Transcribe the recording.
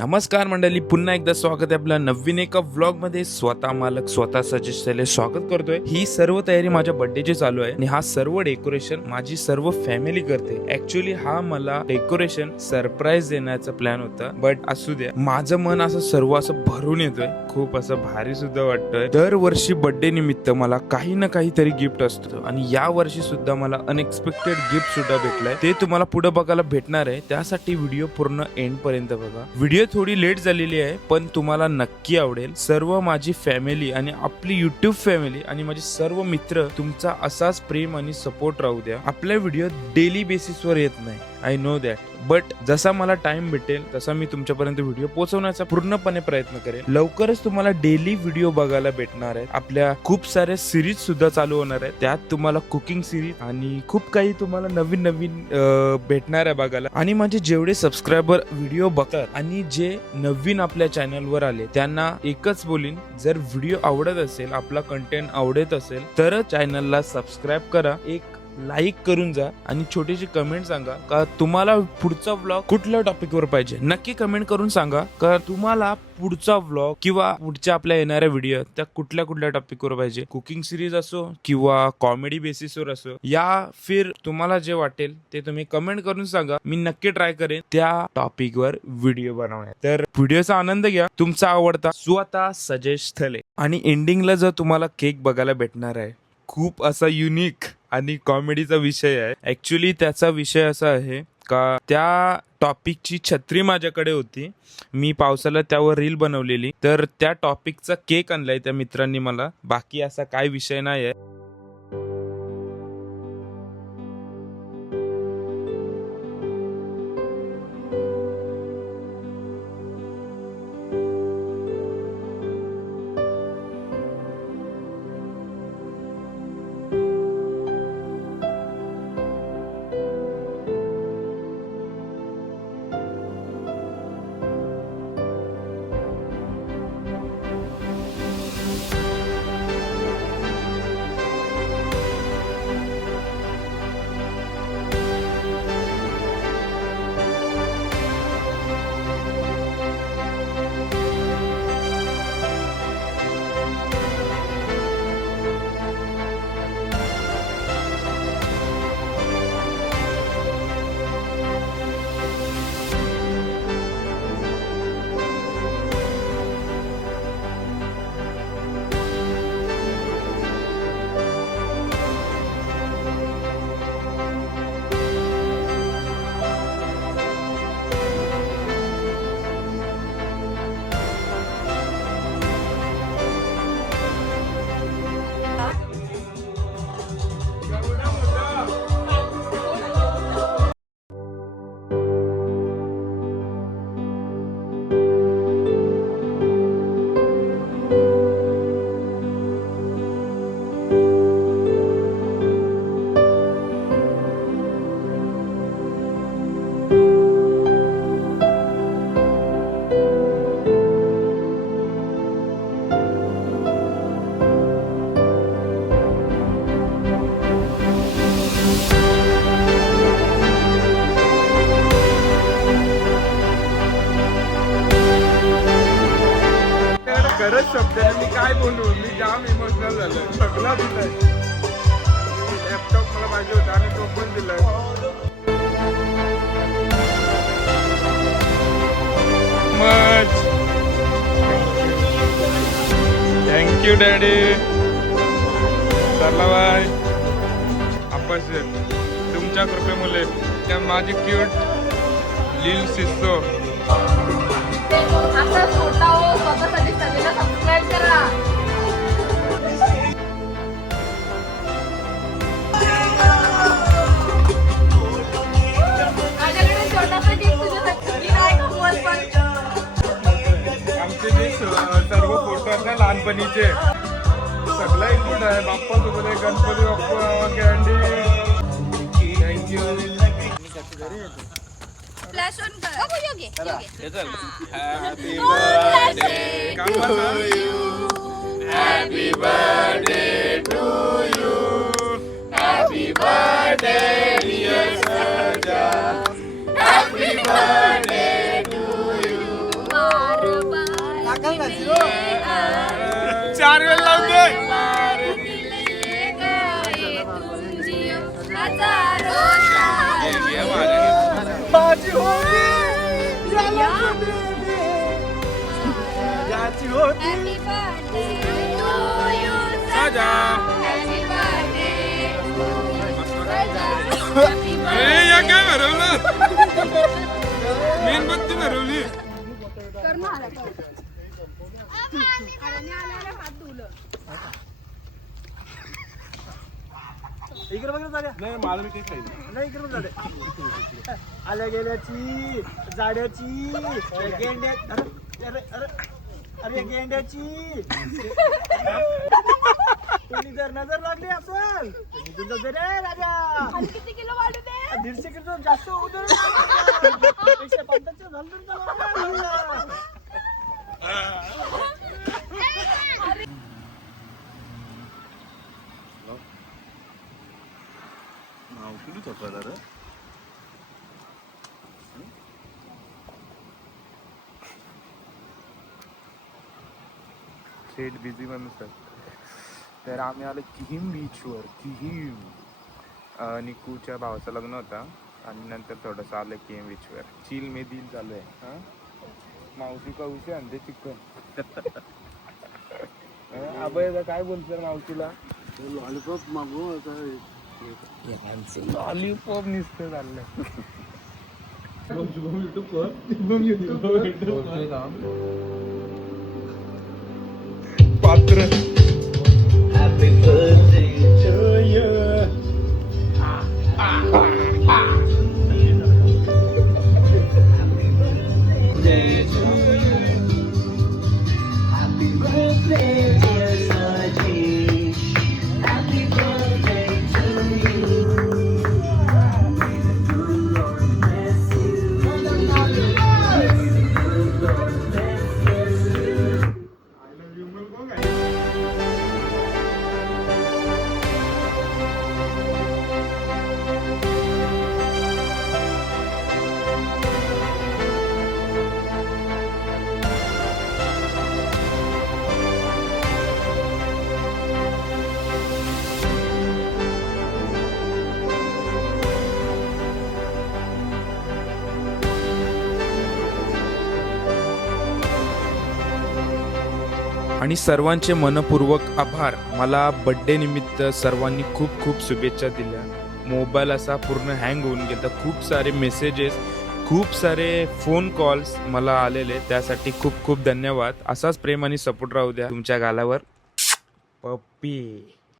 नमस्कार मंडळी, पुन्हा एकदा स्वागत आहे आपल्या नवीन एका व्लॉग मध्ये. स्वतः मालक स्वतः सजेस्ट केले स्वागत करतोय. ही सर्व तयारी माझ्या बर्थडेची चालू आहे आणि हा सर्व डेकोरेशन माझी सर्व फॅमिली करते. ऍक्च्युली हा मला डेकोरेशन सरप्राईज देण्याचा प्लॅन होता, बट असू द्या, माझं मन असं सर्व असं भरून येतोय. खूप असं भारी सुद्धा वाटतोय. दरवर्षी बर्थडे निमित्त मला काही ना काहीतरी गिफ्ट असतो आणि या वर्षी सुद्धा मला अनएक्सपेक्टेड गिफ्ट सुद्धा भेटलंय. ते तुम्हाला पुढे बघायला भेटणार आहे. त्यासाठी व्हिडिओ पूर्ण एंड पर्यंत बघा. व्हिडिओ थोडी लेट झालेली आहे, पण तुम्हाला नक्की आवडेल. सर्व माझी फॅमिली आणि आपली युट्यूब फॅमिली आणि माझे सर्व मित्र तुमचा असाच प्रेम आणि सपोर्ट राहू द्या. आपल्या व्हिडिओ डेली बेसिसवर येत नाही, आय नो दॅट, बट जसा मला टाइम भेटेल तसा मी तुमच्यापर्यंत व्हिडिओ पोहोचवण्याचा पूर्णपणे प्रयत्न करेन. लवकरच तुम्हाला डेली व्हिडिओ बघायला भेटणार आहेत. आपल्या खूप साऱ्या सिरीज सुद्धा चालू होणार आहेत. त्यात तुम्हाला कुकिंग सिरीज आणि खूप काही तुम्हाला नवीन नवीन भेटणार आहे बघायला. आणि माझे जेवढे सबस्क्रायबर व्हिडिओ बघतात आणि जे नवीन आपल्या चॅनलवर आले त्यांना एकच बोलीन, जर व्हिडिओ आवडत असेल, आपला कंटेंट आवडत असेल तर चॅनलला सबस्क्राईब करा, एक लाईक करून जा आणि छोटीशी कमेंट सांगा का तुम्हाला पुढचा व्लॉग कुठल्या टॉपिकवर पाहिजे. नक्की कमेंट करून सांगा का तुम्हाला पुढचा व्लॉग किंवा पुढच्या आपल्या येणाऱ्या व्हिडिओ त्या कुठल्या टॉपिकवर पाहिजे. कुकिंग सिरीज असो किंवा कॉमेडी बेसिसवर असो, या फिर तुम्हाला जे वाटेल ते तुम्ही कमेंट करून सांगा. मी नक्की ट्राय करेन त्या टॉपिकवर व्हिडिओ बनवण्यात. तर व्हिडिओचा आनंद घ्या. तुमचा आवडता स्वतः सजेस्ट थले. आणि एंडिंगला जर तुम्हाला केक बघायला भेटणार आहे, खूप असा युनिक आणि कॉमेडीचा विषय आहे. ऍक्च्युली त्याचा विषय असा आहे का त्या टॉपिकची छत्री माझ्याकडे होती, मी पावसाला त्यावर रील बनवलेली, तर त्या टॉपिकचा केक आणलाय त्या मित्रांनी मला. बाकी असा काय विषय नाही आहे. खरंच शब्द मी काय बोलू, मी जाम इमोशनल झालो. सगळं दिलंय. लॅपटॉप मला पाहिजे होता आणि तो पण दिलाय. Much thank you daddy. चला बाय. आपण तुमच्या कृपेमुळे त्या माझी क्यूट लिल सिस्सो आता छोटा हो बाबासाठी सगळ्यांना सबस्क्राईब करा. माझ्याकडे छोटासा गिफ्ट तुझ्यासाठी. मी नाही कमवत, पण आमचे जे सर्व फोटो आहेत ना लहानपणीचे, सगळं इन्क्लूड आहे. बाप्पा सोबत आहे, Ganpati Bappa, candy. Thank you. Flash on कर. योग्य Happy birthday to you. Happy birthday to you. Happy birthday dear Saja. Happy birthday to you. 4 वेळ लावून दे. माझी होती याची होती साजा. या काय भरवलं मेणबत्ती भरवली. इकडे बघ झाल्या नाही मला मी काही खायचं. नाही इकडे बघ झाल्या आल्या गेल्याची जाड्याची गेंड्या अरे अरे अरे अरे गेंड्याची तुम्ही जर नजर लागली असेल तुझं नजर आहे राजा. किती किलो वाढू दे 150 किलो जास्त होऊ दे 150 झालं तर चालेल. थेट बिझी माणूस आहे. तर आम्ही आलो किहीम बीचवर. किहीम निकूच्या भावाचं लग्न होता आणि नंतर थोडंसं आलं किहीम बीचवर. चिल मे दिल चालू आहे. हां मावशी कावशी आणते चिकन. अभय काय बोलतो मावशीला? लॉलीपॉप मागू लॉलीपॉप नुसतं चाललंय. पात्र आणि सर्वांचे मनपूर्वक आभार. मला बड्डे निमित्त सर्वांनी खूप खूप शुभेच्छा दिल्या. मोबाईल असा पूर्ण हँग होऊन गेला. खूप सारे मेसेजेस, खूप सारे फोन कॉल्स मला आलेले. त्यासाठी खूप खूप धन्यवाद. असाच प्रेम आणि सपोर्ट राहू द्या तुमच्या गालावर. पप्पी.